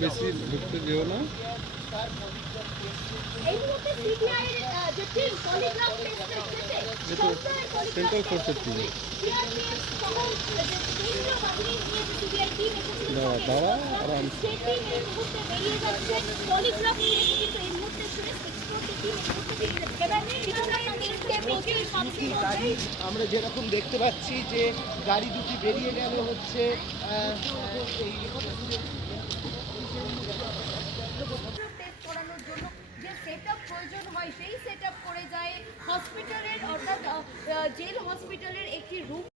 বেশি ঢুকতে দিও না। সেন্ট্রাল ফোর্সের টিম দাঁড়া আরাম। আমরা যেরকম দেখতে পাচ্ছি যে গাড়ি দুটি বেরিয়ে গেল হচ্ছে প্রয়োজন হয় সেই সেট আপ করে যায় হসপিটালের, অর্থাৎ জেল হসপিটালের একটি রুম।